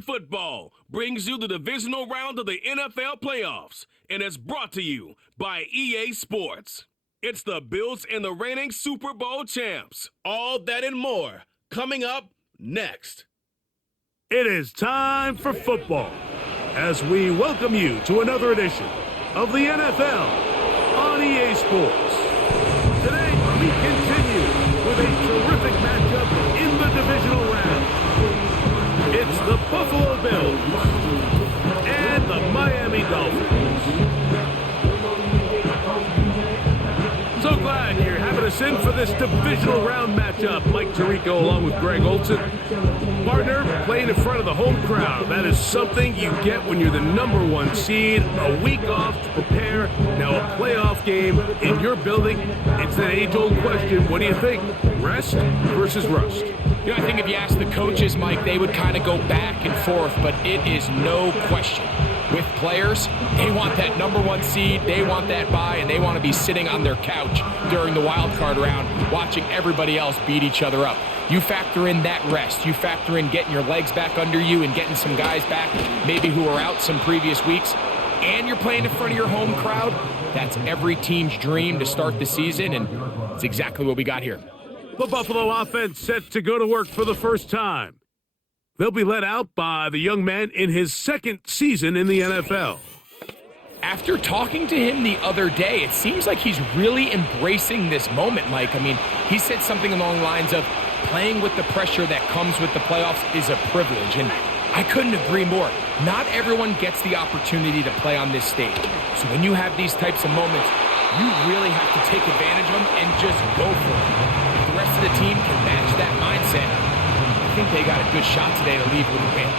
American football brings you the divisional round of the NFL playoffs, and it's brought to you by EA Sports. It's the Bills and the reigning Super Bowl champs. All that and more coming up next. It is time for football as we welcome you to another edition of the NFL on EA Sports. Today, we continue with a terrific matchup in the divisional round. It's the Buffalo Bills and the Miami Dolphins. So glad you're having us in for this divisional round matchup. Mike Tirico along with Greg Olson. Partner, playing in front of the home crowd. That is something you get when you're the #1 seed. A week off to prepare. Now a playoff game in your building. It's that age-old question. What do you think? Rest versus rust? You know, I think if you ask the coaches, Mike, they would kind of go back and forth, but it is no question. With players, they want that #1 seed, they want that bye, and they want to be sitting on their couch during the wild card round watching everybody else beat each other up. You factor in that rest. You factor in getting your legs back under you and getting some guys back maybe who were out some previous weeks, and you're playing in front of your home crowd. That's every team's dream to start the season, and it's exactly what we got here. The Buffalo offense set to go to work for the first time. They'll be led out by the young man in his second season in the NFL. After talking to him the other day, it seems like he's really embracing this moment, Mike. I mean, he said something along the lines of playing with the pressure that comes with the playoffs is a privilege, and I couldn't agree more. Not everyone gets the opportunity to play on this stage. So when you have these types of moments, you really have to take advantage of them and just go for it. If the rest of the team can match that mindset, I think they got a good shot today to leave with a win.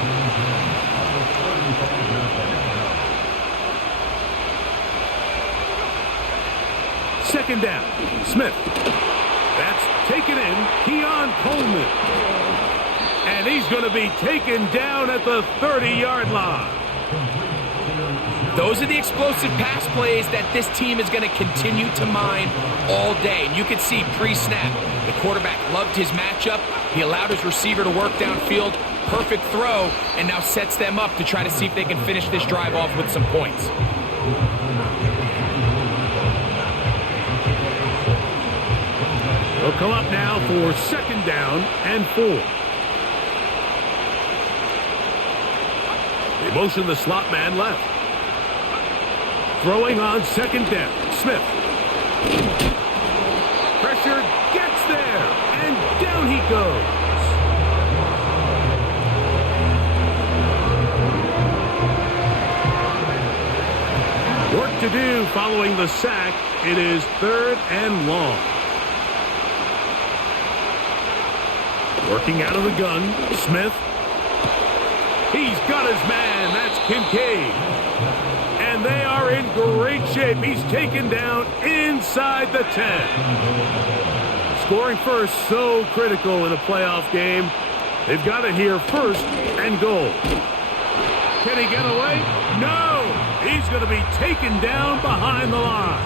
Second down, Smith. That's taken in, Keon Coleman. And he's going to be taken down at the 30-yard line. Those are the explosive pass plays that this team is going to continue to mine all day. And you can see pre-snap, the quarterback loved his matchup. He allowed his receiver to work downfield. Perfect throw, and now sets them up to try to see if they can finish this drive off with some points. They'll come up now for second down and 4. They motion the slot man left. Throwing on second down, Smith. Pressure gets there, and down he goes. Work to do following the sack. It is 3rd and long. Working out of the gun, Smith. He's got his man. That's Kincaid. And they are in great shape. He's taken down inside the 10. Scoring first, so critical in a playoff game. They've got it here, 1st and goal. Can he get away? No! He's going to be taken down behind the line.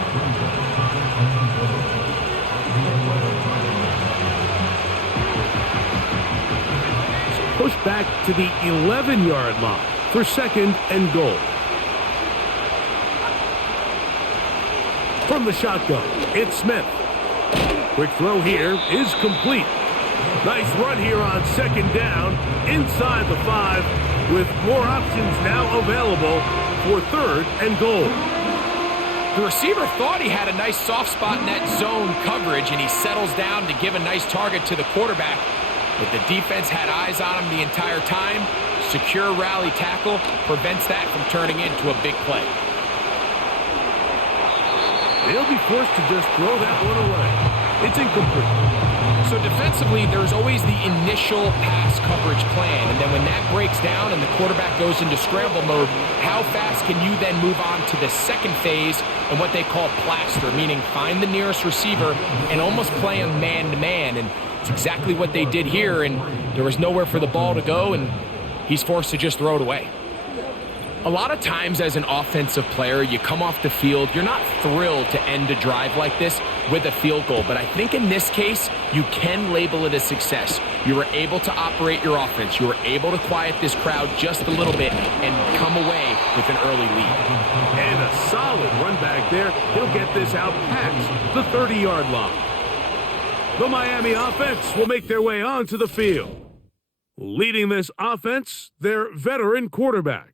Push back to the 11-yard line for 2nd and goal. From the shotgun, it's Smith. Quick throw here is complete. Nice run here on 2nd down inside the 5 with more options now available for 3rd and goal. The receiver thought he had a nice soft spot in that zone coverage, and he settles down to give a nice target to the quarterback. But the defense had eyes on him the entire time. Secure rally tackle prevents that from turning into a big play. They'll be forced to just throw that one away. It's incomplete. So defensively, there's always the initial pass coverage plan. And then when that breaks down and the quarterback goes into scramble mode, how fast can you then move on to the second phase and what they call plaster, meaning find the nearest receiver and almost play him man-to-man. And it's exactly what they did here, and there was nowhere for the ball to go, and he's forced to just throw it away. A lot of times as an offensive player, you come off the field, you're not thrilled to end a drive like this with a field goal. But I think in this case, you can label it a success. You were able to operate your offense. You were able to quiet this crowd just a little bit and come away with an early lead. And a solid run back there. He'll get this out past the 30-yard line. The Miami offense will make their way onto the field. Leading this offense, their veteran quarterback.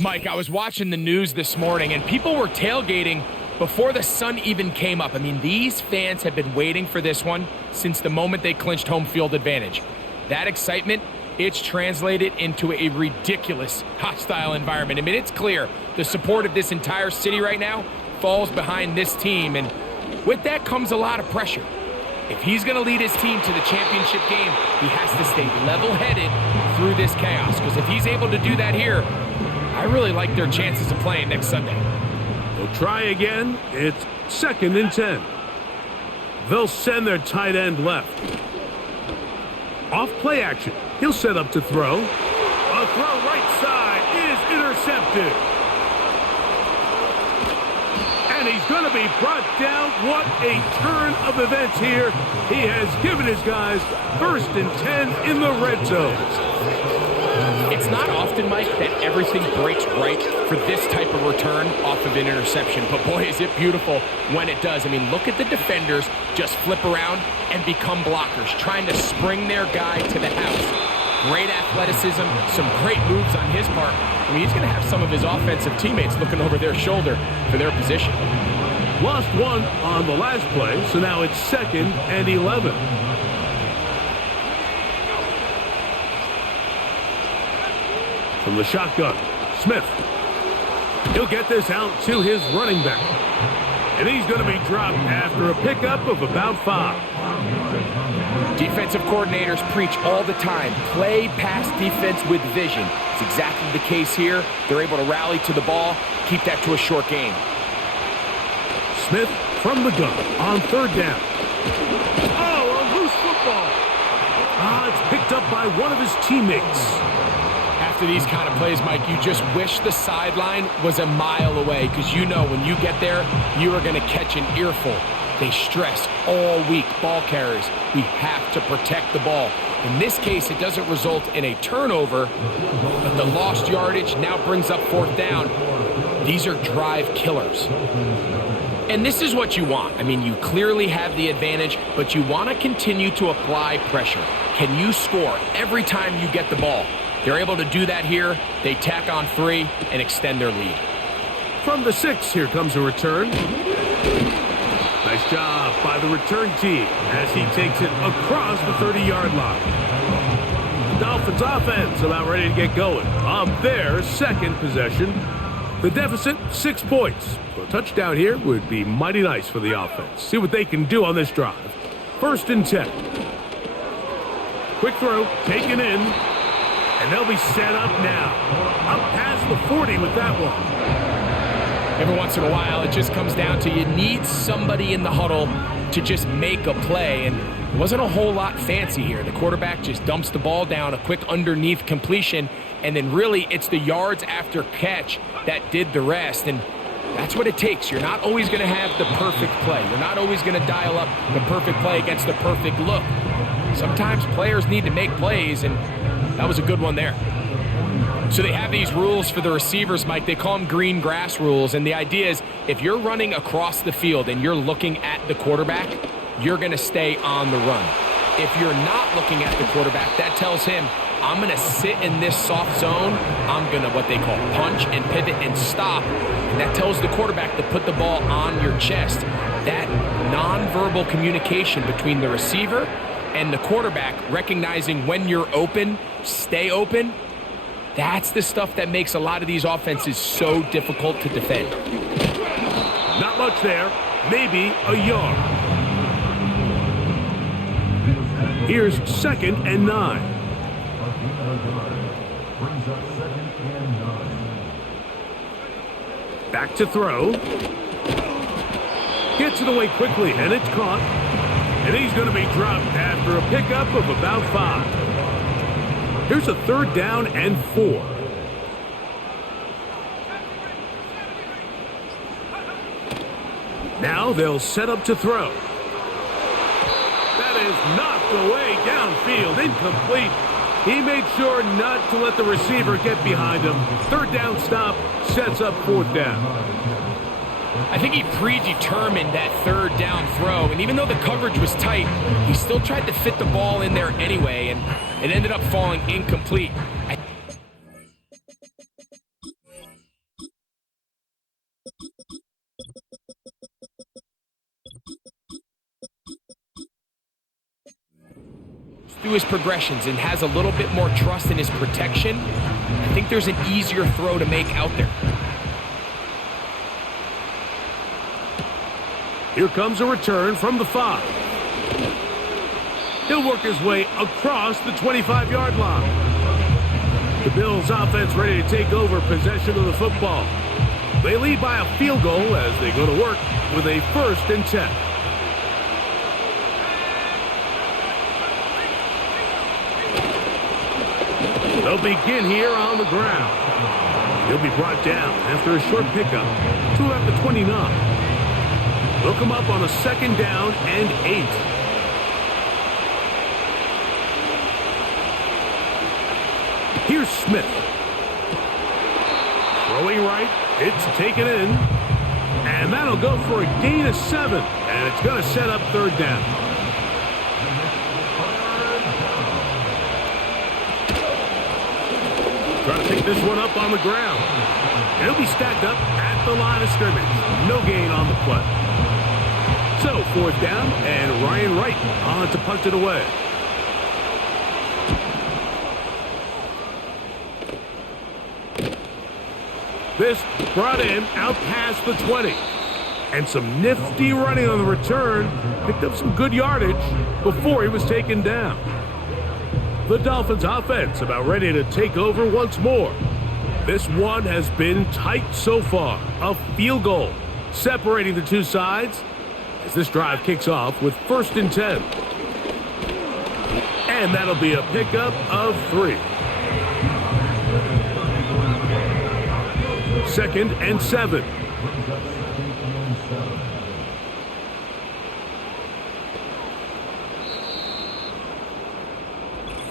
Mike, I was watching the news this morning, and people were tailgating before the sun even came up. I mean, these fans have been waiting for this one since the moment they clinched home field advantage. That excitement, it's translated into a ridiculous hostile environment. I mean, it's clear the support of this entire city right now falls behind this team, and with that comes a lot of pressure. If he's going to lead his team to the championship game, he has to stay level-headed through this chaos, because if he's able to do that here, I really like their chances of playing next Sunday. They'll try again. It's 2nd and 10. They'll send their tight end left. Off play action. He'll set up to throw. A throw right side is intercepted. And he's going to be brought down. What a turn of events here. He has given his guys 1st and 10 in the red zone. It's not often, Mike, that everything breaks right for this type of return off of an interception. But boy, is it beautiful when it does. I mean, look at the defenders just flip around and become blockers, trying to spring their guy to the house. Great athleticism, some great moves on his part. I mean, he's going to have some of his offensive teammates looking over their shoulder for their position. Lost one on the last play, so now it's 2nd and 11. From the shotgun, Smith. He'll get this out to his running back. And he's going to be dropped after a pickup of about 5. Defensive coordinators preach all the time, play pass defense with vision. It's exactly the case here. They're able to rally to the ball, keep that to a short game. Smith from the gun on 3rd down. Oh, a loose football. It's picked up by one of his teammates. After these kind of plays, Mike, you just wish the sideline was a mile away, because you know when you get there, you are going to catch an earful. They stress all week, ball carriers. We have to protect the ball. In this case, it doesn't result in a turnover, but the lost yardage now brings up 4th down. These are drive killers. And this is what you want. I mean, you clearly have the advantage, but you want to continue to apply pressure. Can you score every time you get the ball? They're able to do that here. They tack on 3 and extend their lead. From the 6, here comes a return. Nice job by the return team as he takes it across the 30-yard line. Dolphins offense about ready to get going on their 2nd possession. The deficit, 6 points. So a touchdown here would be mighty nice for the offense. See what they can do on this drive. 1st and 10. Quick throw, taken in. And they'll be set up now. Up past the 40 with that one. Every once in a while, it just comes down to you need somebody in the huddle to just make a play. And it wasn't a whole lot fancy here. The quarterback just dumps the ball down, a quick underneath completion. And then really, it's the yards after catch that did the rest. And that's what it takes. You're not always going to have the perfect play. You're not always going to dial up the perfect play against the perfect look. Sometimes players need to make plays, and that was a good one there. So they have these rules for the receivers, Mike. They call them green grass rules, and the idea is if you're running across the field and you're looking at the quarterback, you're going to stay on the run. If you're not looking at the quarterback, that tells him, I'm going to sit in this soft zone. I'm going to what they call punch and pivot and stop. And that tells the quarterback to put the ball on your chest. That nonverbal communication between the receiver and the quarterback, recognizing when you're open, stay open, that's the stuff that makes a lot of these offenses so difficult to defend. Not much there, maybe a yard. Here's 2nd and 9. Back to throw. Gets it away quickly, and it's caught. And he's going to be dropped after a pickup of about 5. Here's a 3rd down and 4. Now they'll set up to throw. That is knocked away downfield, incomplete. He made sure not to let the receiver get behind him. Third down stop sets up fourth down. I think he predetermined that third down throw, and even though the coverage was tight, he still tried to fit the ball in there anyway, and it ended up falling incomplete. Through his progressions and has a little bit more trust in his protection, I think there's an easier throw to make out there. Here comes a return from the 5. He'll work his way across the 25-yard line. The Bills offense ready to take over possession of the football. They lead by a field goal as they go to work with a 1st and 10. They'll begin here on the ground. He'll be brought down after a short pickup to about the 29. They'll come up on a 2nd down and 8. Here's Smith. Throwing right, it's taken in. And that'll go for a gain of 7. And it's going to set up 3rd down. Trying to pick this one up on the ground. It'll be stacked up at the line of scrimmage. No gain on the play. So, 4th down, and Ryan Wright on to punt it away. This brought in out past the 20. And some nifty running on the return. Picked up some good yardage before he was taken down. The Dolphins offense about ready to take over once more. This one has been tight so far. A field goal separating the two sides as this drive kicks off with 1st and 10. And that'll be a pickup of 3. 2nd and 7.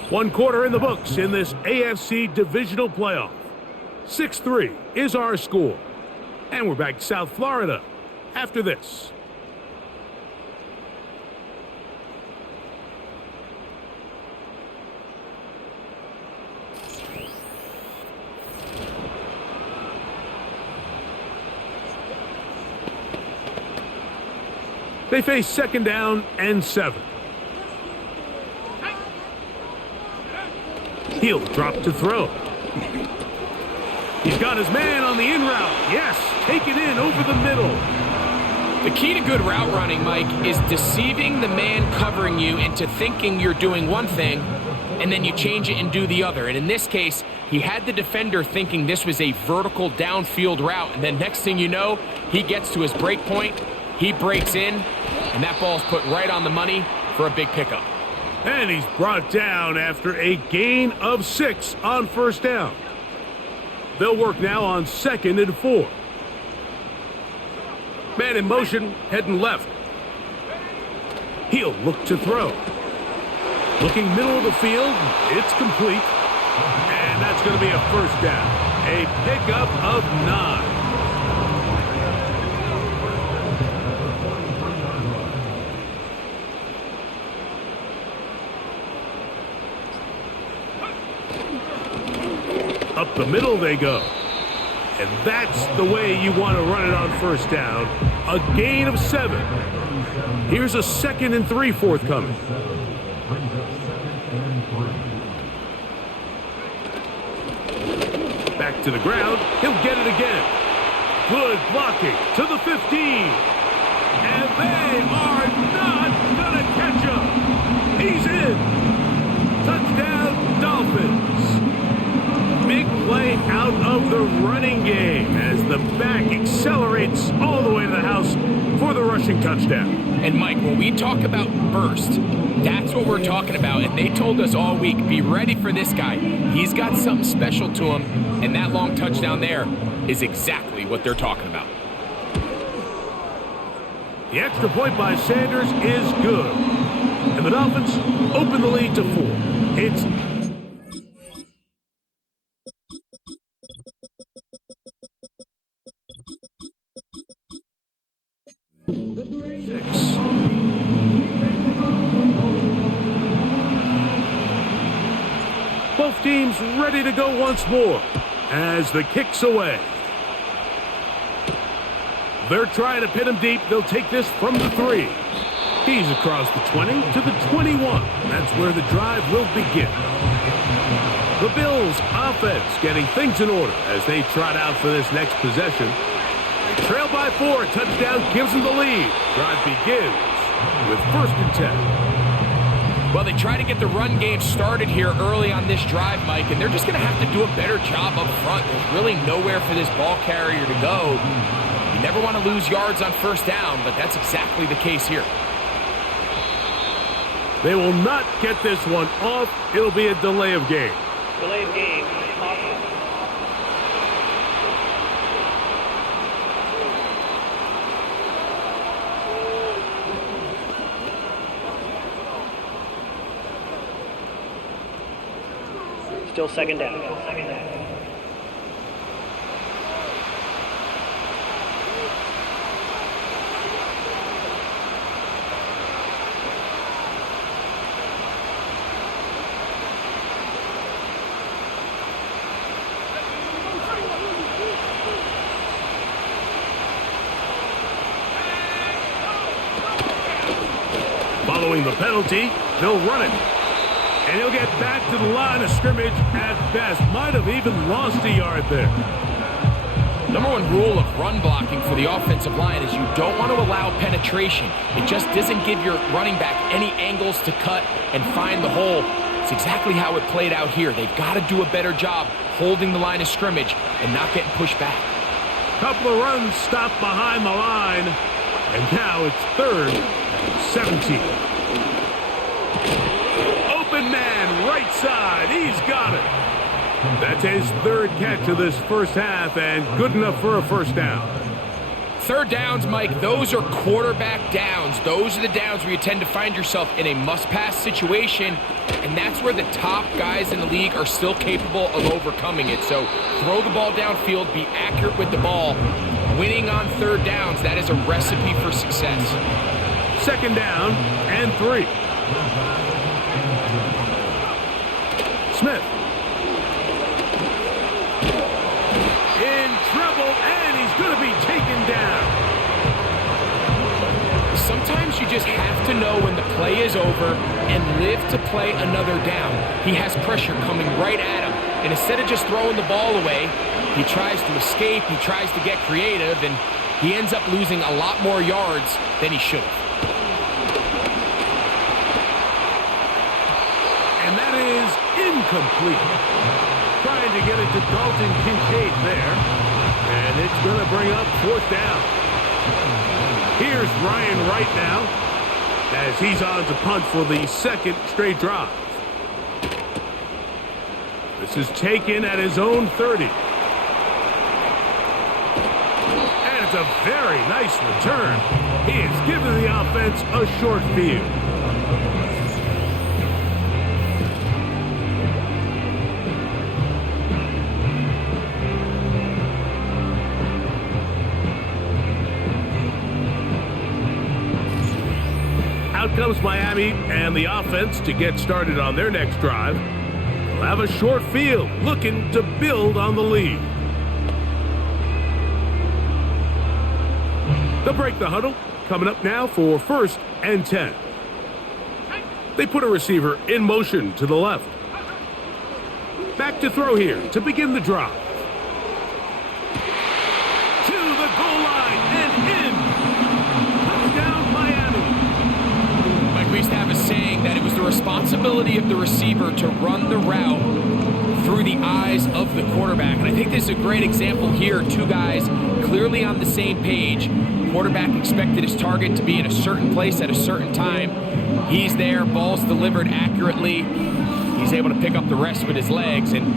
One quarter in the books in this AFC Divisional playoff. 6-3 is our score. And we're back to South Florida after this. They face 2nd down and 7. He'll drop to throw. He's got his man on the in route. Yes, take it in over the middle. The key to good route running, Mike, is deceiving the man covering you into thinking you're doing one thing, and then you change it and do the other. And in this case, he had the defender thinking this was a vertical downfield route, and then next thing you know, he gets to his break point, he breaks in, and that ball's put right on the money for a big pickup. And he's brought down after a gain of 6 on 1st down. They'll work now on 2nd and 4. Man in motion, heading left. He'll look to throw. Looking middle of the field, it's complete. And that's going to be a 1st down. A pickup of 9. Up the middle they go. And that's the way you want to run it on 1st down. A gain of 7. Here's a 2nd and 3 forthcoming. Back to the ground. He'll get it again. Good blocking to the 15. And they are not going to catch him. He's in. Touchdown, Dolphins. Big play out of the running game as the back accelerates all the way to the house for the rushing touchdown. And Mike, when we talk about burst, that's what we're talking about. And they told us all week, be ready for this guy. He's got something special to him, and that long touchdown there is exactly what they're talking about. The extra point by Sanders is good. And the Dolphins open the lead to 4. It's both teams ready to go once more as the kick's away. They're trying to pin him deep. They'll take this from the 3. He's across the 20 to the 21. That's where the drive will begin. The Bills offense getting things in order as they trot out for this next possession. They trail by 4. A touchdown gives them the lead. Drive begins with 1st and 10. Well, they try to get the run game started here early on this drive, Mike, and they're just going to have to do a better job up front. There's really nowhere for this ball carrier to go. You never want to lose yards on 1st down, but that's exactly the case here. They will not get this one off. It'll be a delay of game. Delay of game. Still 2nd down. Following the penalty, they'll run it. And he'll get back to the line of scrimmage at best. Might have even lost a yard there. Number 1 rule of run blocking for the offensive line is you don't want to allow penetration. It just doesn't give your running back any angles to cut and find the hole. It's exactly how it played out here. They've got to do a better job holding the line of scrimmage and not getting pushed back. Couple of runs stopped behind the line. And now it's 3rd and 17. Open man, right side. He's got it. That's his 3rd catch of this 1st half and good enough for a 1st down. 3rd downs, Mike, those are quarterback downs. Those are the downs where you tend to find yourself in a must-pass situation, and that's where the top guys in the league are still capable of overcoming it. So throw the ball downfield, be accurate with the ball. Winning on 3rd downs, that is a recipe for success. 2nd down and 3. Smith. In trouble, and he's going to be taken down. Sometimes you just have to know when the play is over and live to play another down. He has pressure coming right at him, and instead of just throwing the ball away, he tries to escape, he tries to get creative, and he ends up losing a lot more yards than he should have. And that is incomplete. Trying to get it to Dalton Kincaid there. And it's going to bring up 4th down. Here's Ryan Wright now as he's on to punt for the 2nd straight drive. This is taken at his own 30. And it's a very nice return. He has given the offense a short field. Out comes Miami and the offense to get started on their next drive. They'll have a short field looking to build on the lead. They'll break the huddle. Coming up now for 1st and 10. They put a receiver in motion to the left. Back to throw here to begin the drive. To the goal line and in. Touchdown Miami. Mike, we used to have a saying that it was the responsibility of the receiver to run the route through the eyes of the quarterback. And I think this is a great example here. 2 guys clearly on the same page. Quarterback expected his target to be in a certain place at a certain time. He's there, ball's delivered accurately. He's able to pick up the rest with his legs, and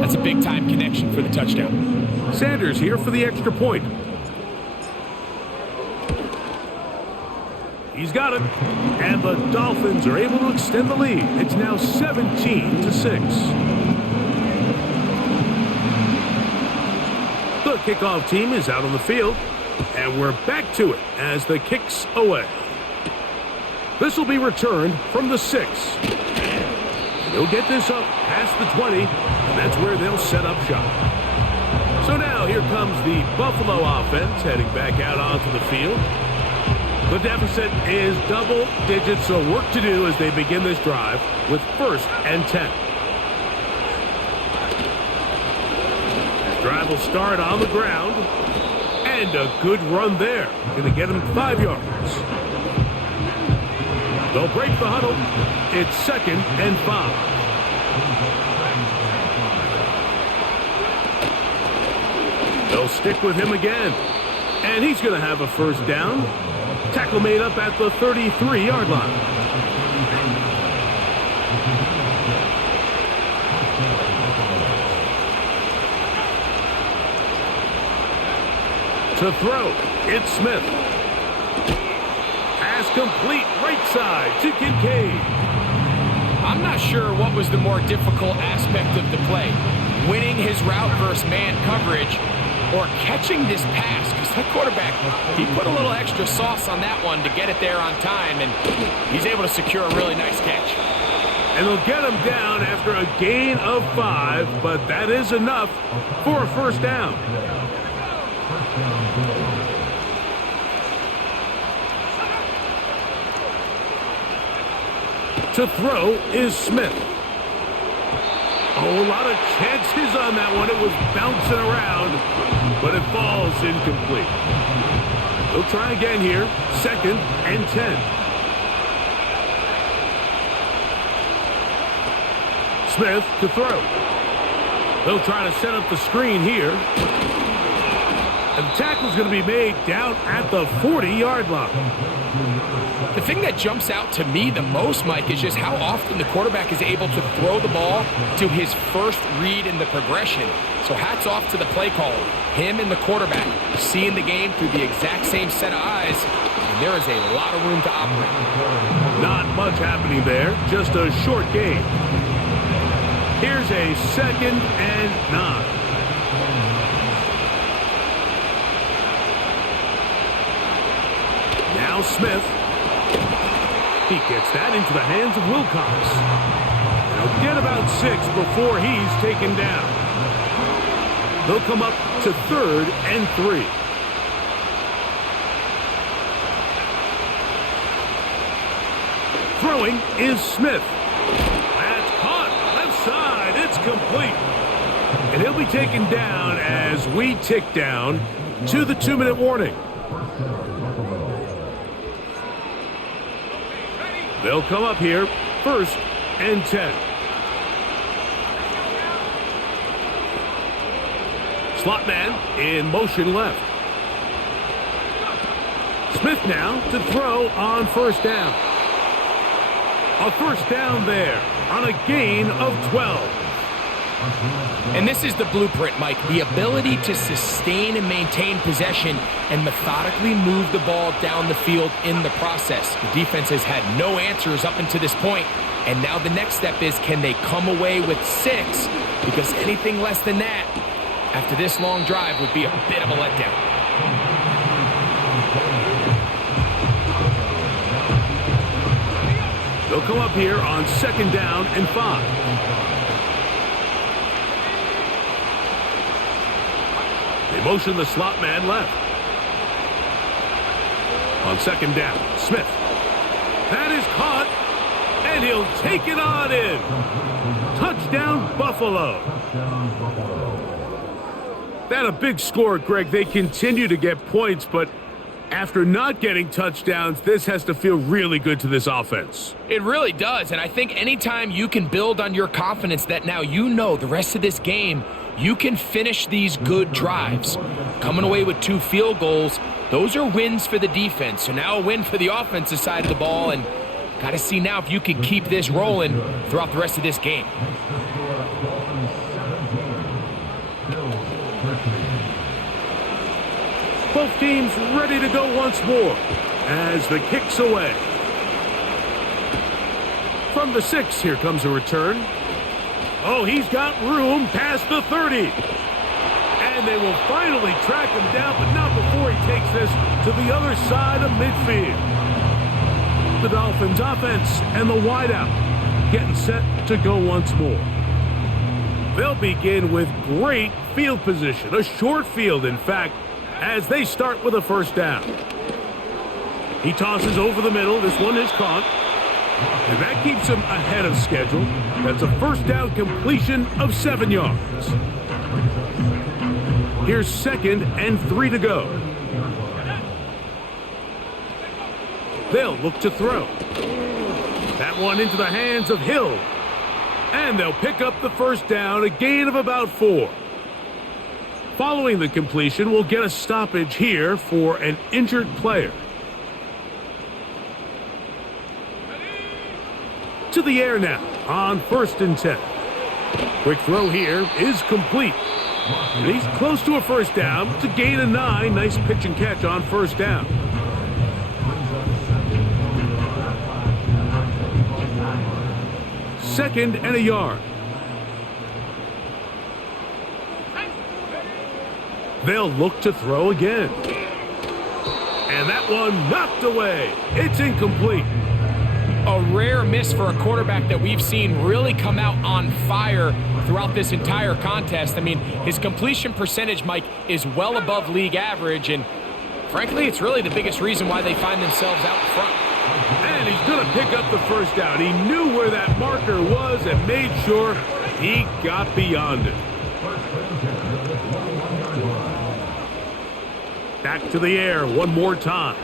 that's a big-time connection for the touchdown. Sanders here for the extra point. He's got it. And the Dolphins are able to extend the lead. It's now 17-6. The kickoff team is out on the field, and we're back to it as the kick's away. This will be returned from the 6. They'll get this up past the 20, and that's where they'll set up shop. So now here comes the Buffalo offense heading back out onto the field. The deficit is double digits, so work to do as they begin this drive with 1st and 10. Drive will start on the ground, and a good run there. Going to get him 5 yards. They'll break the huddle. It's 2nd and 5. They'll stick with him again, and he's going to have a 1st down. Tackle made up at the 33-yard line. To throw, it's Smith. Pass complete, right side to Kincaid. I'm not sure what was the more difficult aspect of the play. Winning his route versus man coverage or catching this pass. Because that quarterback, he put a little extra sauce on that one to get it there on time. And he's able to secure a really nice catch. And they'll get him down after a gain of 5. But that is enough for a 1st down. To throw is Smith. Oh, a lot of chances on that one. It was bouncing around, but it falls incomplete. They'll try again here. 2nd and 10. Smith to throw. They'll try to set up the screen here. And the tackle's going to be made down at the 40-yard line. The thing that jumps out to me the most, Mike, is just how often the quarterback is able to throw the ball to his first read in the progression. So hats off to the play caller. Him and the quarterback seeing the game through the exact same set of eyes. And there is a lot of room to operate. Not much happening there. Just a short game. Here's a 2nd and 9. Now Smith. He gets that into the hands of Wilcox. They'll get about 6 before he's taken down. They'll come up to 3rd and 3. Throwing is Smith. That's caught. Left side. It's complete. And he'll be taken down as we tick down to the 2-minute warning. They'll come up here, 1st and 10. Slot man in motion left. Smith now to throw on 1st down. A 1st down there on a gain of 12. And this is the blueprint, Mike. The ability to sustain and maintain possession and methodically move the ball down the field in the process. The defense has had no answers up until this point, and now the next step is, can they come away with 6? Because anything less than that, after this long drive, would be a bit of a letdown. They'll come up here on 2nd down and 5. They motion the slot man left. On 2nd down, Smith. That is caught, and he'll take it on in. Touchdown, Buffalo. That a big score, Greg. They continue to get points, but after not getting touchdowns, this has to feel really good to this offense. It really does, and I think anytime you can build on your confidence that now you know the rest of this game, you can finish these good drives. Coming away with 2 field goals, those are wins for the defense. So now a win for the offensive side of the ball, and got to see now if you can keep this rolling throughout the rest of this game. Both teams ready to go once more as the kick's away. From the 6, here comes a return. Oh, he's got room past the 30. And they will finally track him down, but not before he takes this to the other side of midfield. The Dolphins offense and the wideout getting set to go once more. They'll begin with great field position, a short field, in fact, as they start with a first down. He tosses over the middle. This one is caught. And that keeps him ahead of schedule. That's a first down completion of 7 yards. Here's 2nd and 3 to go. They'll look to throw. That one into the hands of Hill. And they'll pick up the first down, a gain of about 4. Following the completion, we'll get a stoppage here for an injured player. To the air now on 1st and 10. Quick throw here is complete. And he's close to a first down to gain a 9. Nice pitch and catch on first down. Second and a yard. They'll look to throw again. And that one knocked away. It's incomplete. A rare miss for a quarterback that we've seen really come out on fire throughout this entire contest. I mean, his completion percentage, Mike, is well above league average, and frankly, it's really the biggest reason why they find themselves out front. And he's going to pick up the first down. He knew where that marker was and made sure he got beyond it. Back to the air one more time.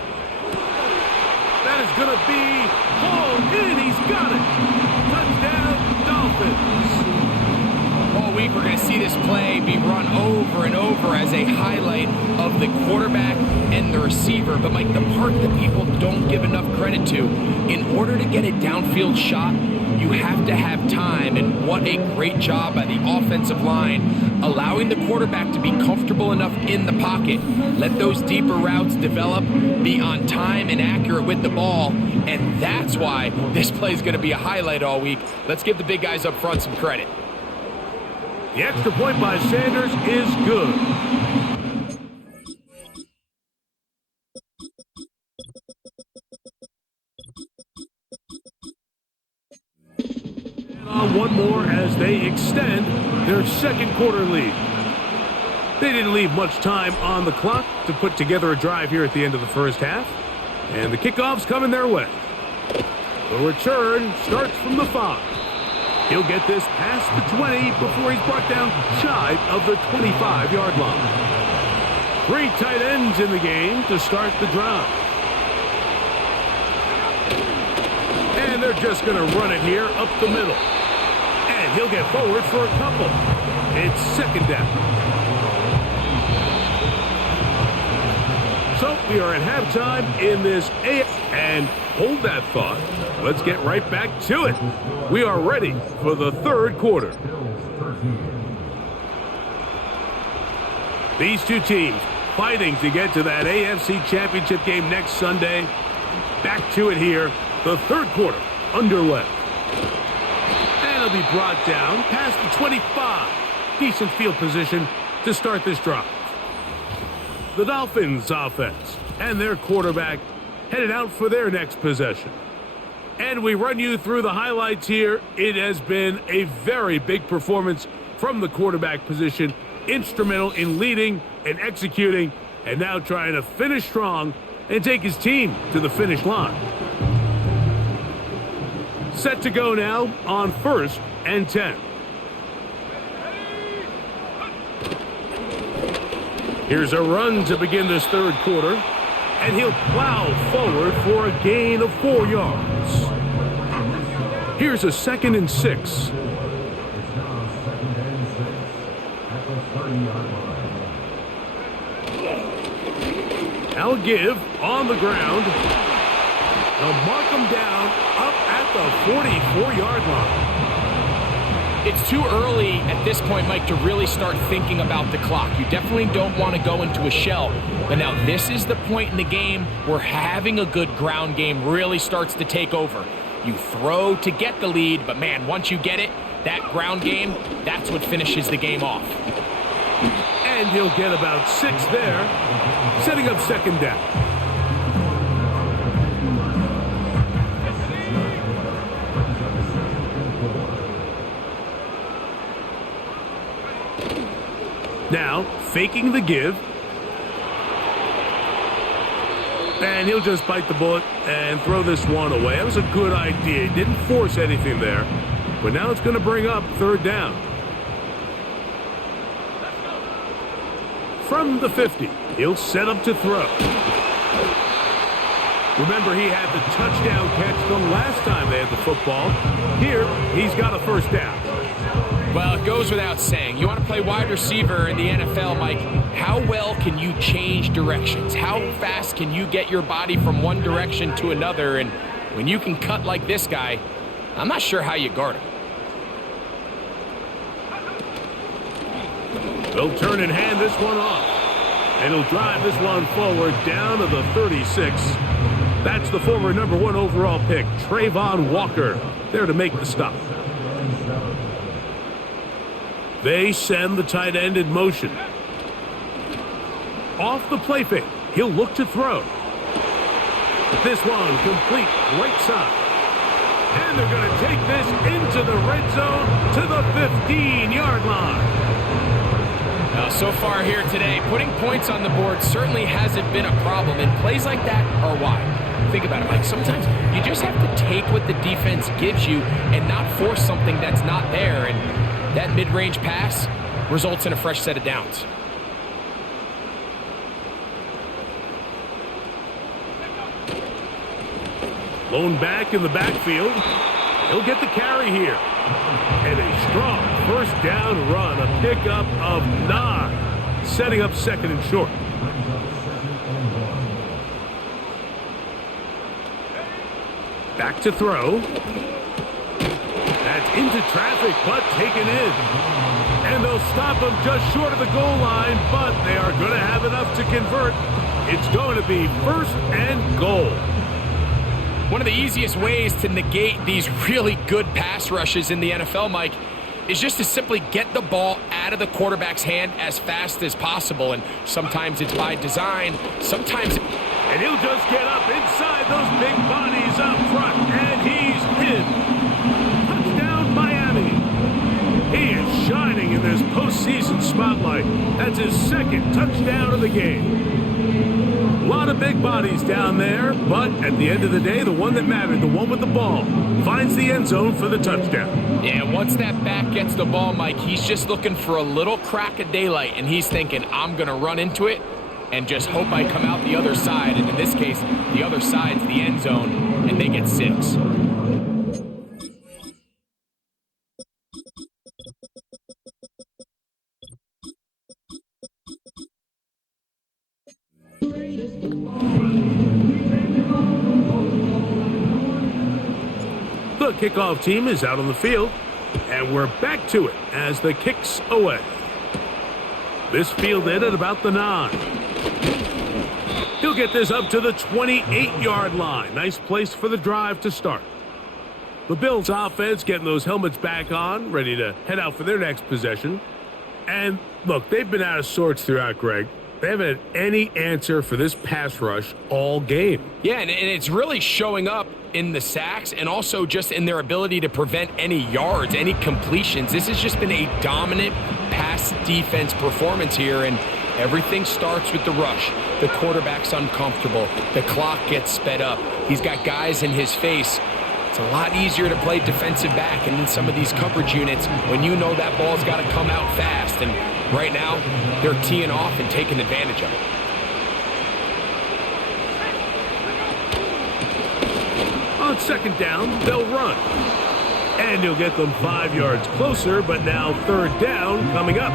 That is going to be hauled in. He's got it. Touchdown, Dolphins. All week, we're going to see this play be run over and over as a highlight of the quarterback and the receiver. But, Mike, the part that people don't give enough credit to, in order to get a downfield shot, you have to have time. And what a great job by the offensive line, allowing the quarterback to be comfortable enough in the pocket. Let those deeper routes develop, be on time and accurate with the ball. And that's why this play is going to be a highlight all week. Let's give the big guys up front some credit. The extra point by Sanders is good. And on one more as they extend their second quarter lead. They didn't leave much time on the clock to put together a drive here at the end of the first half. And the kickoff's coming their way. The return starts from the 5. He'll get this past the 20 before he's brought down shy of the 25-yard line. 3 tight ends in the game to start the drive. And they're just going to run it here up the middle. And he'll get forward for a couple. It's 2nd down. So we are at halftime in this and hold that thought. Let's get right back to it. We are ready for the third quarter. These two teams fighting to get to that AFC Championship game next Sunday. Back to it here. The third quarter underway. And it'll be brought down past the 25. Decent field position to start this drive. The Dolphins offense and their quarterback headed out for their next possession. And we run you through the highlights here. It has been a very big performance from the quarterback position. Instrumental in leading and executing, and now trying to finish strong and take his team to the finish line. Set to go now on 1st and 10. Here's a run to begin this third quarter, and he'll plow forward for a gain of 4 yards. Here's a 2nd and 6. I'll give on the ground. They'll mark him down up at the 44-yard line. It's too early at this point, Mike, to really start thinking about the clock. You definitely don't want to go into a shell. But now this is the point in the game where having a good ground game really starts to take over. You throw to get the lead, but man, once you get it, that ground game, that's what finishes the game off. And he'll get about 6 there, setting up second down. Now, faking the give. And he'll just bite the bullet and throw this one away. That was a good idea. He didn't force anything there. But now it's going to bring up third down. From the 50, he'll set up to throw. Remember, he had the touchdown catch the last time they had the football. Here, he's got a first down. Well, it goes without saying. You want to play wide receiver in the NFL, Mike, how well can you change directions? How fast can you get your body from one direction to another? And when you can cut like this guy, I'm not sure how you guard him. They'll turn and hand this one off. And he'll drive this one forward down to the 36. That's the former number 1 overall pick, Trayvon Walker, there to make the stop. They send the tight end in motion. Off the play fake, he'll look to throw. This one complete, right side. And they're going to take this into the red zone to the 15-yard line. So far here today, putting points on the board certainly hasn't been a problem, and plays like that are why. Think about it, Mike. Sometimes you just have to take what the defense gives you and not force something that's not there, and that mid-range pass results in a fresh set of downs. Lone back in the backfield. He'll get the carry here. And a strong first down run, a pickup of 9, setting up second and short. Back to throw. That's into traffic, but taken in. And they'll stop him just short of the goal line, but they are going to have enough to convert. It's going to be first and goal. One of the easiest ways to negate these really good pass rushes in the NFL, Mike, is just to simply get the ball out of the quarterback's hand as fast as possible. And sometimes it's by design, sometimes... And he'll just get up inside those big bodies up front, and he's in. Touchdown, Miami. He is shining in this postseason spotlight. That's his second touchdown of the game. A lot of big bodies down there, but at the end of the day, the one that mattered, the one with the ball, finds the end zone for the touchdown. Yeah, once that back gets the ball, Mike, he's just looking for a little crack of daylight, and he's thinking, I'm going to run into it and just hope I come out the other side. And in this case, the other side's the end zone, and they get 6. The kickoff team is out on the field, and we're back to it as the kick's away. This fielded at about the 9. He'll get this up to the 28-yard line. Nice place for the drive to start. The Bills offense getting those helmets back on, ready to head out for their next possession. And look, they've been out of sorts throughout, Greg. They haven't had any answer for this pass rush all game. Yeah, and it's really showing up in the sacks and also just in their ability to prevent any yards, any completions. This has just been a dominant pass defense performance here, and everything starts with the rush. The quarterback's uncomfortable. The clock gets sped up. He's got guys in his face. It's a lot easier to play defensive back and in some of these coverage units when you know that ball's got to come out fast. And right now, they're teeing off and taking advantage of it. On second down, they'll run. And he'll get them 5 yards closer, but now third down coming up.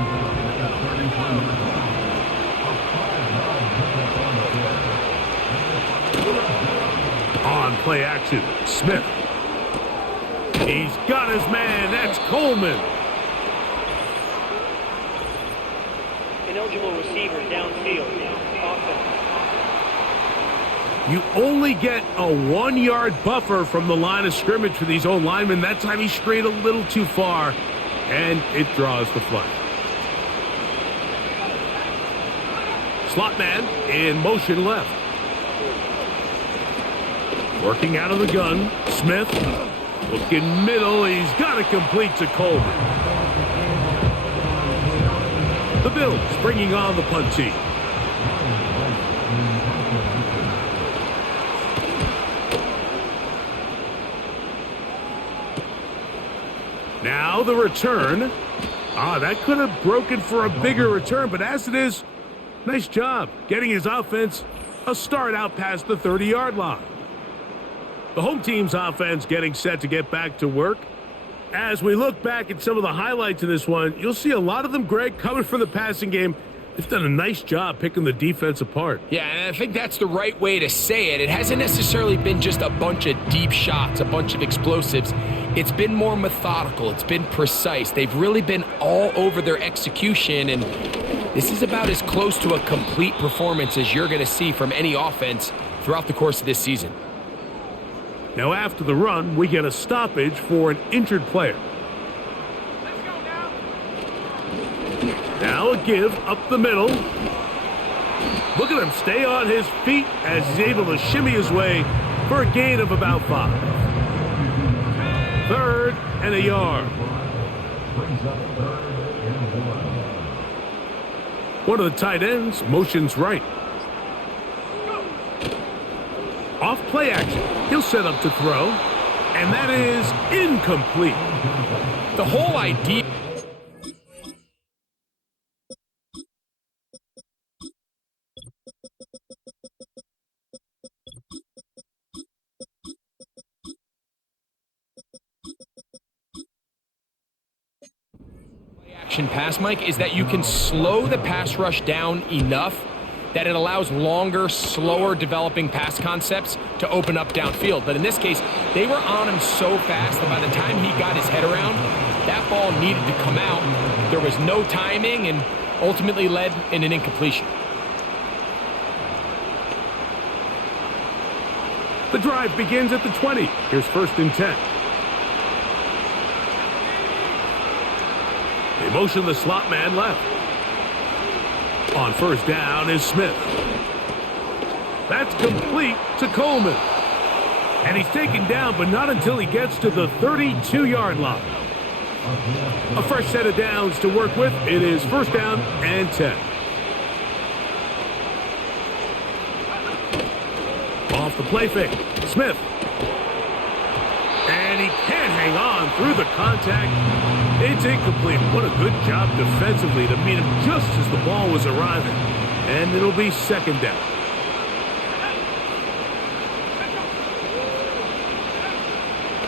On play action, Smith. He's got his man. That's Coleman. Ineligible receiver downfield. Offense. You only get a 1-yard buffer from the line of scrimmage for these old linemen. That time he strayed a little too far, and it draws the flag. Slot man in motion left. Working out of the gun, Smith. Looking middle, he's got it complete to Coleman. The Bills bringing on the punt team. Now the return. That could have broken for a bigger return, but as it is, nice job getting his offense a start out past the 30-yard line. The home team's offense getting set to get back to work. As we look back at some of the highlights of this one, you'll see a lot of them, Greg, coming from the passing game. They've done a nice job picking the defense apart. Yeah, and I think that's the right way to say it. It hasn't necessarily been just a bunch of deep shots, a bunch of explosives. It's been more methodical. It's been precise. They've really been all over their execution, and this is about as close to a complete performance as you're going to see from any offense throughout the course of this season. Now after the run, we get a stoppage for an injured player. Let's go now. Now a give up the middle. Look at him stay on his feet as he's able to shimmy his way for a gain of about 5. 3rd and a yard. One of the tight ends motions right. Off play action. He'll set up to throw, and that is incomplete. The whole idea. Action pass, Mike, is that you can slow the pass rush down enough that it allows longer, slower developing pass concepts to open up downfield. But in this case, they were on him so fast that by the time he got his head around, that ball needed to come out. There was no timing and ultimately led in an incompletion. The drive begins at the 20. Here's 1st and 10. They motion the slot man left. On 1st down is Smith. That's complete to Coleman. And he's taken down, but not until he gets to the 32-yard line. A fresh set of downs to work with. It is 1st down and 10. Off the play fake, Smith. And he can't hang on through the contact. It's incomplete. What a good job defensively to meet him just as the ball was arriving. And it'll be 2nd down.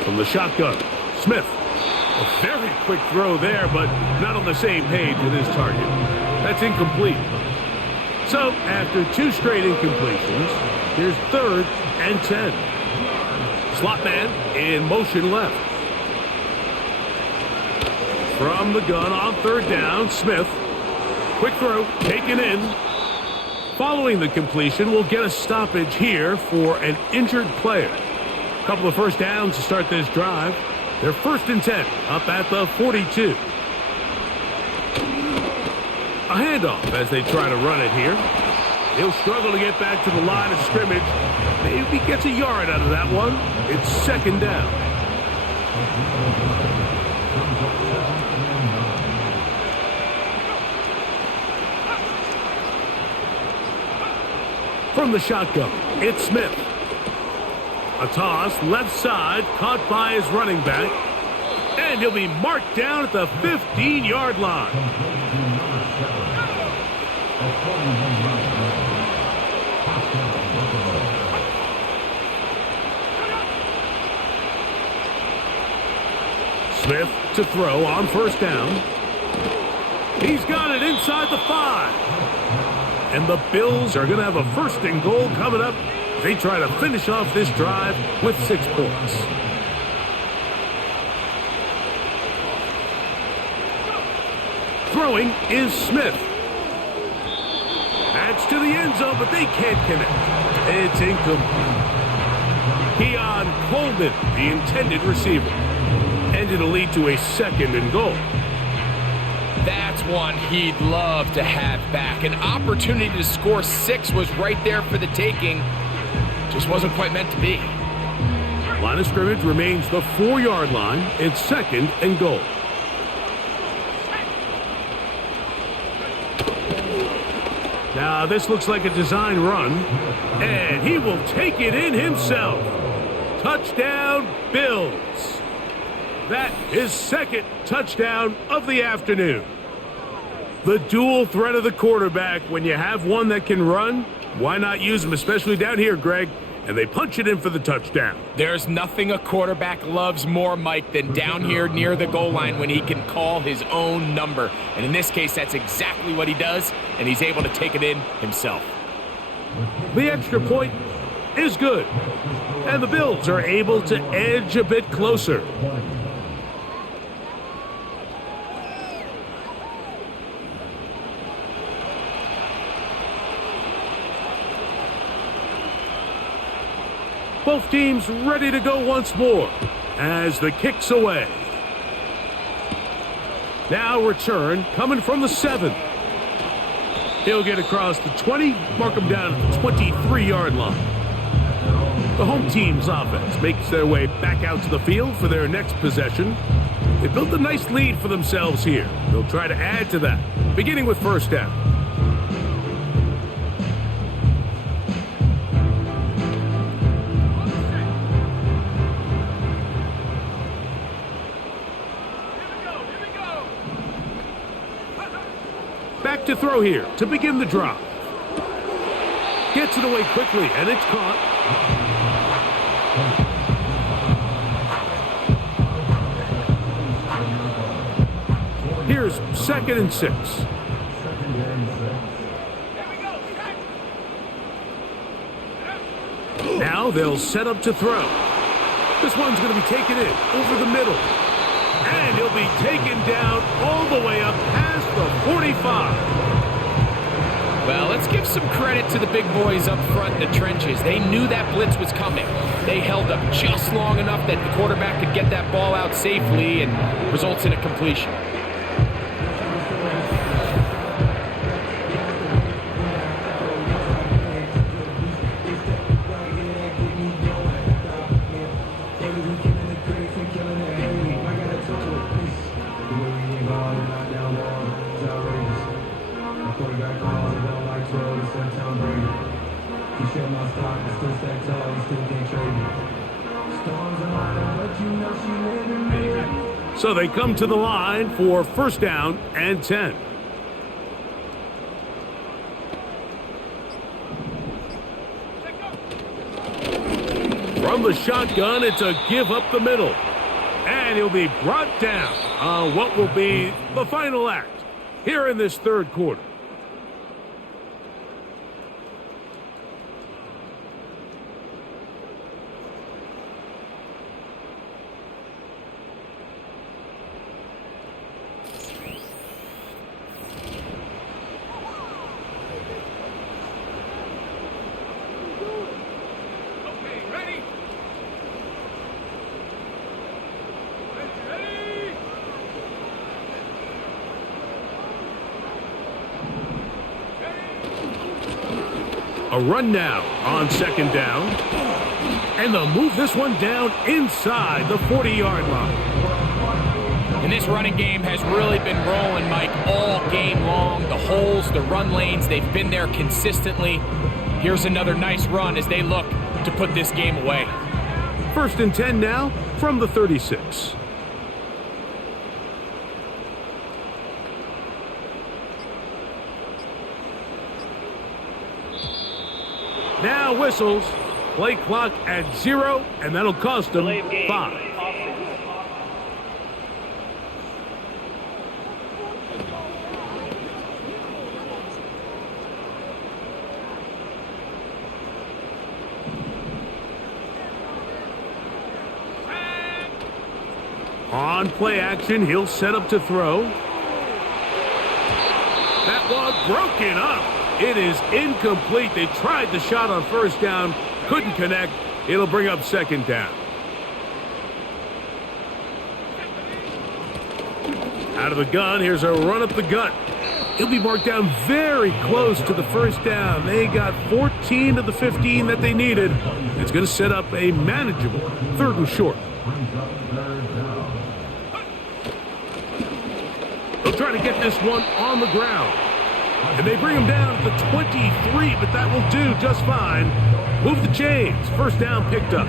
From the shotgun, Smith. A very quick throw there, but not on the same page with his target. That's incomplete. So, after 2 straight incompletions, here's 3rd and 10. Slot man in motion left. From the gun on 3rd down, Smith. Quick throw, taken in. Following the completion, we'll get a stoppage here for an injured player. A couple of 1st downs to start this drive. They're 1st and 10, up at the 42. A handoff as they try to run it here. He'll struggle to get back to the line of scrimmage. Maybe gets a yard out of that one. It's 2nd down. From the shotgun, it's Smith. A toss, left side, caught by his running back. And he'll be marked down at the 15-yard line. Smith to throw on 1st down. He's got it inside the 5. And the Bills are going to have a 1st and goal coming up. They try to finish off this drive with 6 points. Throwing is Smith. That's to the end zone, but they can't connect. It's incomplete. Keon Coleman, the intended receiver. And it'll lead to a 2nd and goal. That's one he'd love to have back. An opportunity to score 6 was right there for the taking. Just wasn't quite meant to be. Line of scrimmage remains the 4-yard line. It's 2nd and goal. Now this looks like a design run. And he will take it in himself. Touchdown, Bills. That is 2nd touchdown of the afternoon. The dual threat of the quarterback. When you have one that can run, why not use him, especially down here, Greg? And they punch it in for the touchdown. There's nothing a quarterback loves more, Mike, than down here near the goal line when he can call his own number. And in this case, that's exactly what he does, and he's able to take it in himself. The extra point is good. And the Bills are able to edge a bit closer. Both teams ready to go once more as the kick's away. Now return coming from the 7. He'll get across the 20, mark him down at the 23-yard line. The home team's offense makes their way back out to the field for their next possession. They built a nice lead for themselves here. They'll try to add to that, beginning with 1st down. Back to throw here to begin the drive. Gets it away quickly, and it's caught. Here's 2nd and 6. Now they'll set up to throw. This one's going to be taken in over the middle. And he'll be taken down all the way up past the 45. Well, let's give some credit to the big boys up front in the trenches. They knew that blitz was coming. They held up just long enough that the quarterback could get that ball out safely and results in a completion. So they come to the line for 1st down and 10. From the shotgun, it's a give up the middle. And he'll be brought down on what will be the final act here in this 3rd quarter. A run now on 2nd down. And they'll move this one down inside the 40-yard line. And this running game has really been rolling, Mike, all game long. The holes, the run lanes, they've been there consistently. Here's another nice run as they look to put this game away. 1st and 10 now from the 36. Now whistles. Play clock at 0, and that'll cost them 5. On play action, he'll set up to throw. That one broken up. It is incomplete. They tried the shot on first down, couldn't connect. It'll bring up second down. Out of the gun, here's a run up the gut. He'll be marked down very close to the first down. They got 14 of the 15 that they needed. It's going to set up a manageable 3rd and short. They'll try to get this one on the ground. And they bring him down to the 23, but that will do just fine. Move the chains. First down picked up.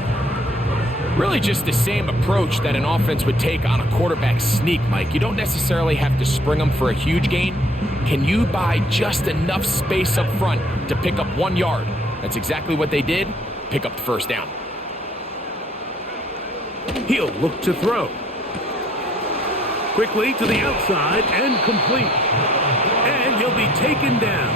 Really just the same approach that an offense would take on a quarterback sneak, Mike. You don't necessarily have to spring them for a huge gain. Can you buy just enough space up front to pick up 1 yard? That's exactly what they did. Pick up the first down. He'll look to throw. Quickly to the outside and complete. And he'll be taken down.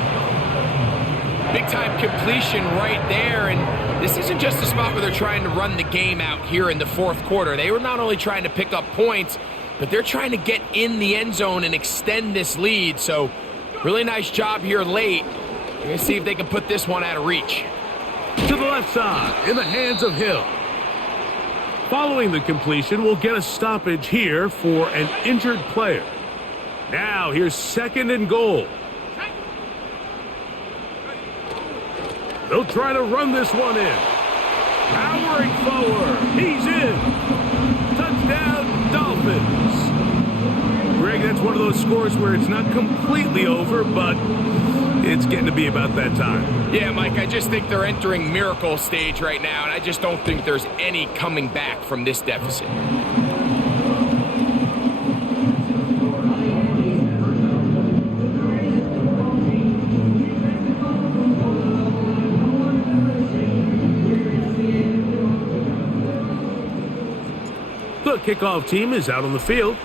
Big-time completion right there, and this isn't just a spot where they're trying to run the game out here in the 4th quarter. They were not only trying to pick up points, but they're trying to get in the end zone and extend this lead. So, really nice job here late. We're going to see if they can put this one out of reach. To the left side, in the hands of Hill. Following the completion, we'll get a stoppage here for an injured player. Now, here's 2nd and goal. They'll try to run this one in. Powering forward. He's in. Touchdown, Dolphins. Greg, that's one of those scores where it's not completely over, but it's getting to be about that time. Yeah, Mike, I just think they're entering miracle stage right now, and I just don't think there's any coming back from this deficit. The kickoff team is out on the field,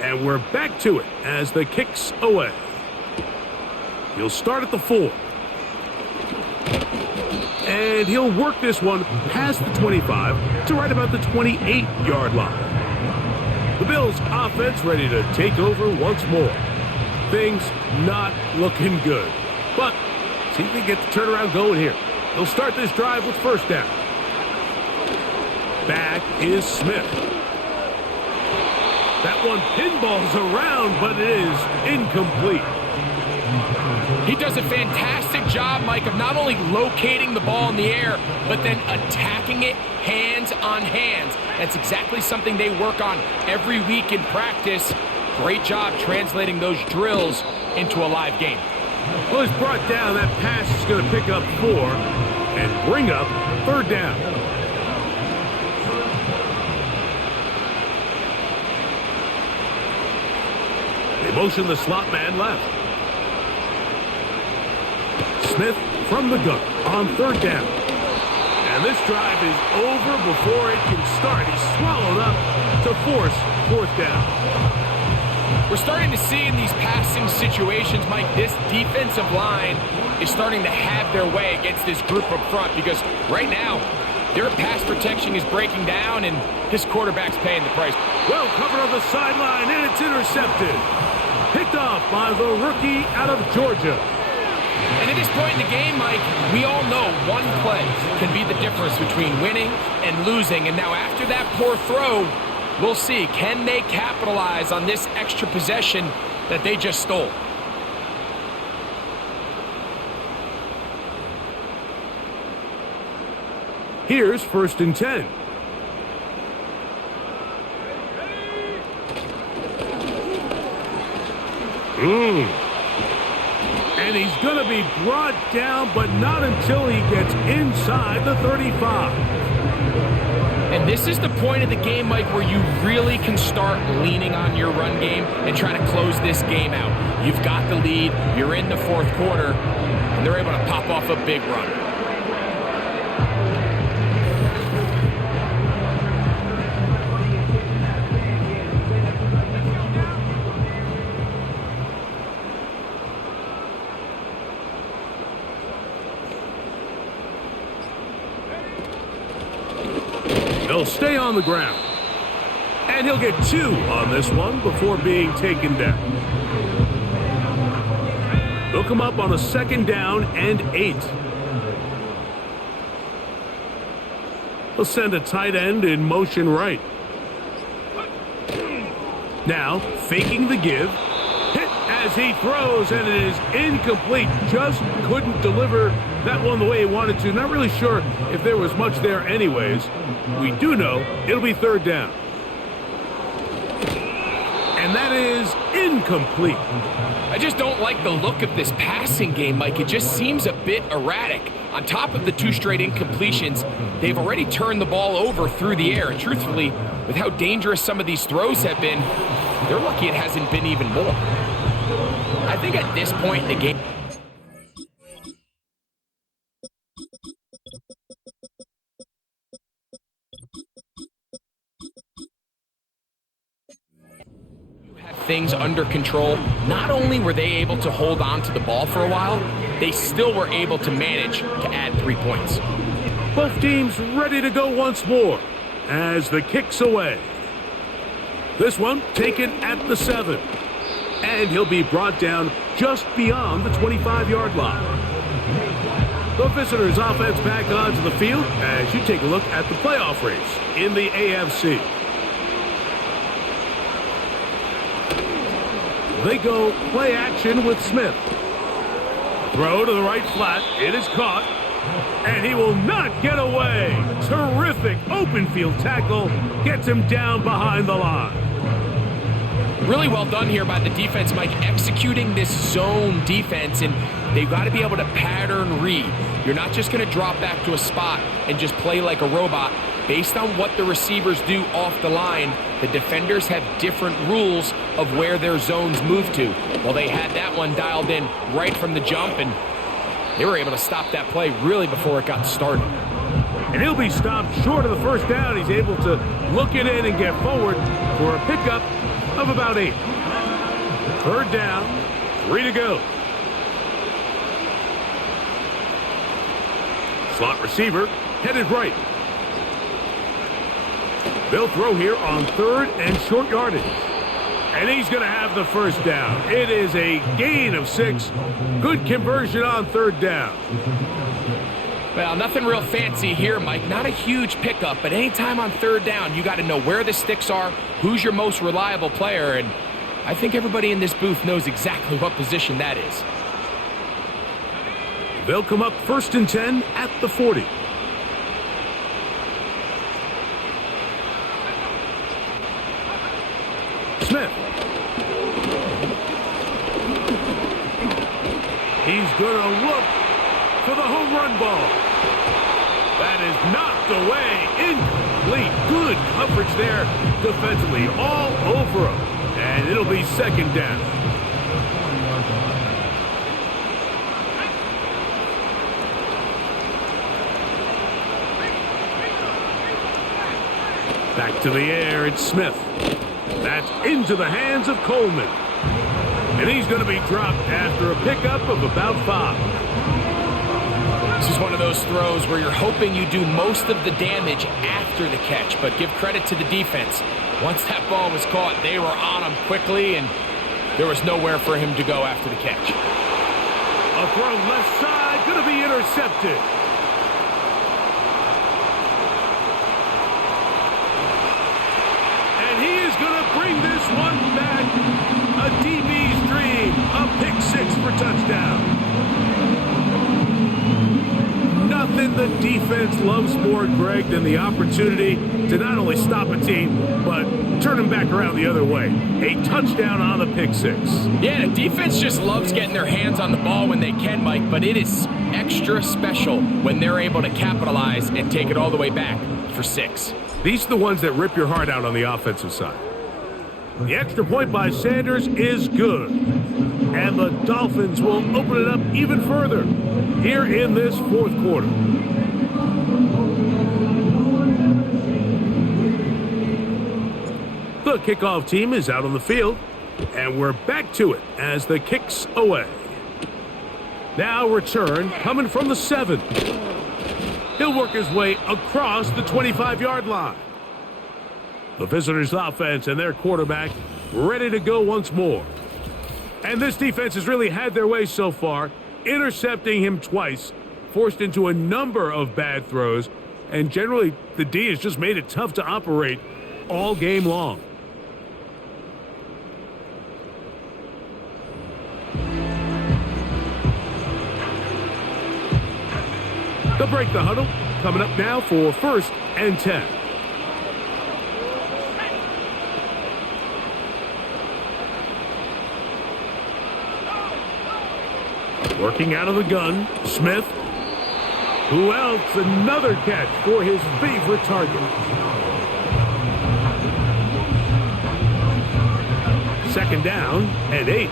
and we're back to it as the kick's away. He'll start at the 4. And he'll work this one past the 25 to right about the 28-yard line. The Bills' offense ready to take over once more. Things not looking good. But see if they get the turnaround going here. They'll start this drive with first down. Back is Smith. That one pinballs around, but it is incomplete. He does a fantastic job, Mike, of not only locating the ball in the air, but then attacking it hands on hands. That's exactly something they work on every week in practice. Great job translating those drills into a live game. Well, it's brought down. That pass is going to pick up 4 and bring up 3rd down. They motion the slot man left. Smith from the gun on 3rd down. And this drive is over before it can start. He's swallowed up to force 4th down. We're starting to see in these passing situations, Mike, this defensive line is starting to have their way against this group up front because right now, their pass protection is breaking down and this quarterback's paying the price. Well covered on the sideline, and it's intercepted. Picked off by the rookie out of Georgia. And at this point in the game, Mike, we all know one play can be the difference between winning and losing. And now after that poor throw, we'll see, can they capitalize on this extra possession that they just stole? Here's 1st and 10. And he's going to be brought down, but not until he gets inside the 35. And this is the point of the game, Mike, where you really can start leaning on your run game and try to close this game out. You've got the lead, you're in the 4th quarter, and they're able to pop off a big run. He'll stay on the ground. And he'll get 2 on this one before being taken down. They'll come up on a 2nd down and 8. They'll send a tight end in motion right. Now, faking the give. Hit as he throws, and it is incomplete. Just couldn't deliver that one the way he wanted to. Not really sure if there was much there anyways. We do know it'll be 3rd down. And that is incomplete. I just don't like the look of this passing game, Mike. It just seems a bit erratic. On top of the 2 straight incompletions, they've already turned the ball over through the air. And truthfully, with how dangerous some of these throws have been, they're lucky it hasn't been even more. I think at this point in the game, things under control. Not only were they able to hold on to the ball for a while, they still were able to manage to add 3 points. Both teams ready to go once more as the kick's away. This one taken at the 7. And he'll be brought down just beyond the 25-yard line. The visitors' offense back onto the field as you take a look at the playoff race in the AFC. They go play action with Smith. Throw to the right flat. It is caught. And he will not get away. Terrific open field tackle. Gets him down behind the line. Really well done here by the defense, Mike, executing this zone defense, and they've got to be able to pattern read. You're not just going to drop back to a spot and just play like a robot. Based on what the receivers do off the line, the defenders have different rules of where their zones move to. Well, they had that one dialed in right from the jump, and they were able to stop that play really before it got started. And he'll be stopped short of the 1st down. He's able to look it in and get forward for a pickup of about 8. 3rd down, 3 to go. Slot receiver headed right. They'll throw here on 3rd and short yardage. And he's going to have the 1st down. It is a gain of 6. Good conversion on 3rd down. Well, nothing real fancy here, Mike. Not a huge pickup, but anytime on 3rd down, you got to know where the sticks are, who's your most reliable player, and I think everybody in this booth knows exactly what position that is. They'll come up 1st and 10 at the 40. Smith. He's going to look for the home run ball. That is knocked away. Incomplete. Good coverage there defensively. All over him. And it'll be 2nd down. Back to the air. It's Smith. That's into the hands of Coleman. And he's going to be dropped after a pickup of about 5. This is one of those throws where you're hoping you do most of the damage after the catch, but give credit to the defense. Once that ball was caught, they were on him quickly, and there was nowhere for him to go after the catch. A throw left side, going to be intercepted. And he is going to bring this one back. A DB's dream, a pick 6 for touchdown. Nothing the defense loves more, Greg, than the opportunity to not only stop a team, but turn them back around the other way. A touchdown on the pick 6. Yeah, the defense just loves getting their hands on the ball when they can, Mike, but it is extra special when they're able to capitalize and take it all the way back for 6. These are the ones that rip your heart out on the offensive side. The extra point by Sanders is good. And the Dolphins will open it up even further here in this 4th quarter. The kickoff team is out on the field, and we're back to it as the kick's away. Now return coming from the 7. He'll work his way across the 25-yard line. The visitors' offense and their quarterback ready to go once more. And this defense has really had their way so far, intercepting him twice, forced into a number of bad throws, and generally the D has just made it tough to operate all game long. They'll break the huddle. Coming up now for 1st and 10. Working out of the gun, Smith. Who else? Another catch for his favorite target. Second down and 8.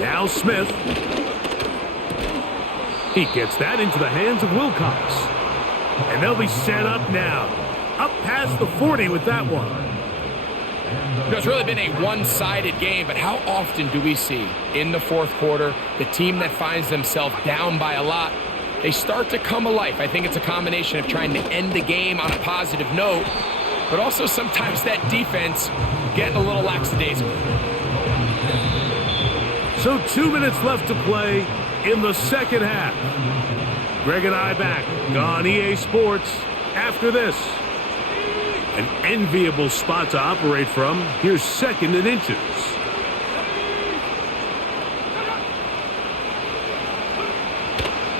Now Smith. He gets that into the hands of Wilcox. And they'll be set up now. Up past the 40 with that one. It's really been a one-sided game, but how often do we see in the fourth quarter the team that finds themselves down by a lot, they start to come alive? I think it's a combination of trying to end the game on a positive note, but also sometimes that defense getting a little lackadaisical. So 2 minutes left to play in the second half. Greg and I back on EA Sports after this. An enviable spot to operate from. Here's 2nd and inches.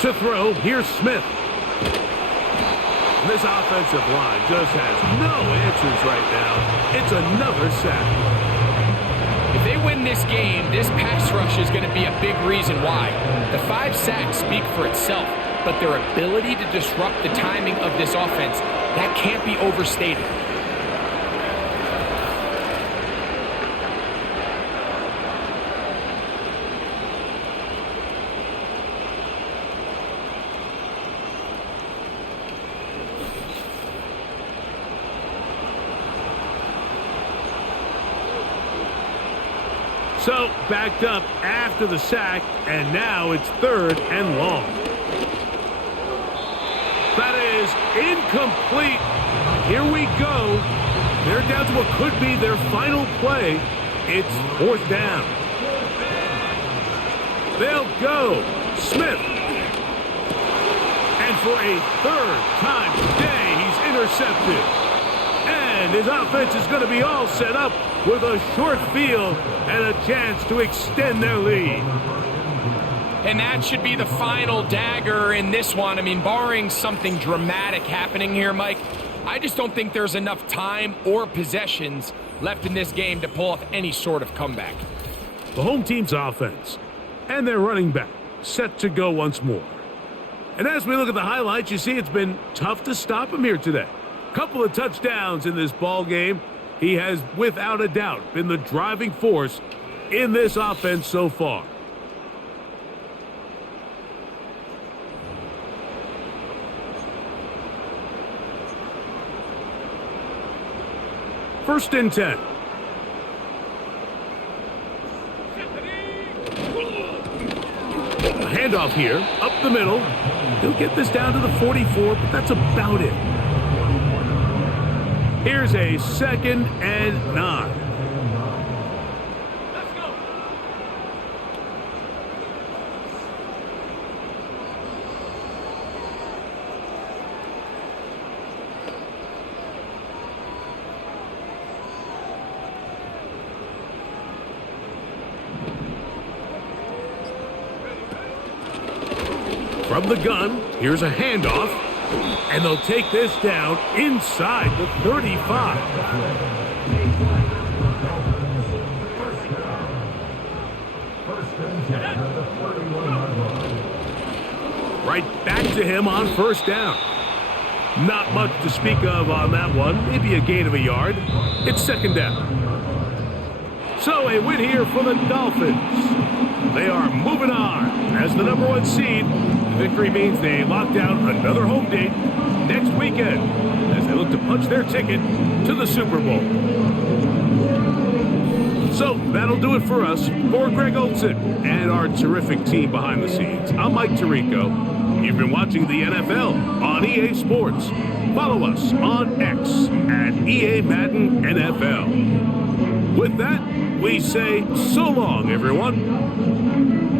To throw, here's Smith. This offensive line just has no answers right now. It's another sack. If they win this game, this pass rush is going to be a big reason why. The 5 sacks speak for itself, but their ability to disrupt the timing of this offense, that can't be overstated. So, backed up after the sack, and now it's 3rd and long. That is incomplete. Here we go. They're down to what could be their final play. It's 4th down. They'll go. Smith. And for a 3rd time today, he's intercepted. And his offense is going to be all set up with a short field and a chance to extend their lead. And that should be the final dagger in this one. I mean, barring something dramatic happening here, Mike, I just don't think there's enough time or possessions left in this game to pull off any sort of comeback. The home team's offense and their running back set to go once more. And as we look at the highlights, you see it's been tough to stop him here today. Couple of touchdowns in this ball game. He has, without a doubt, been the driving force in this offense so far. First and 10. A handoff here, up the middle. He'll get this down to the 44, but that's about it. Here's a 2nd and 9. Let's go. From the gun, here's a handoff, and they'll take this down inside the 35. Right back to him on 1st down. Not much to speak of on that one. Maybe a gain of a yard. It's 2nd down. So a win here for the Dolphins. They are moving on as the #1 seed. The victory means they lock down another home date next weekend as they look to punch their ticket to the Super Bowl. So that'll do it for us. For Greg Olson and our terrific team behind the scenes, I'm Mike Tirico. You've been watching the NFL on EA Sports. Follow us on X at EA Madden NFL. With that, we say so long, everyone.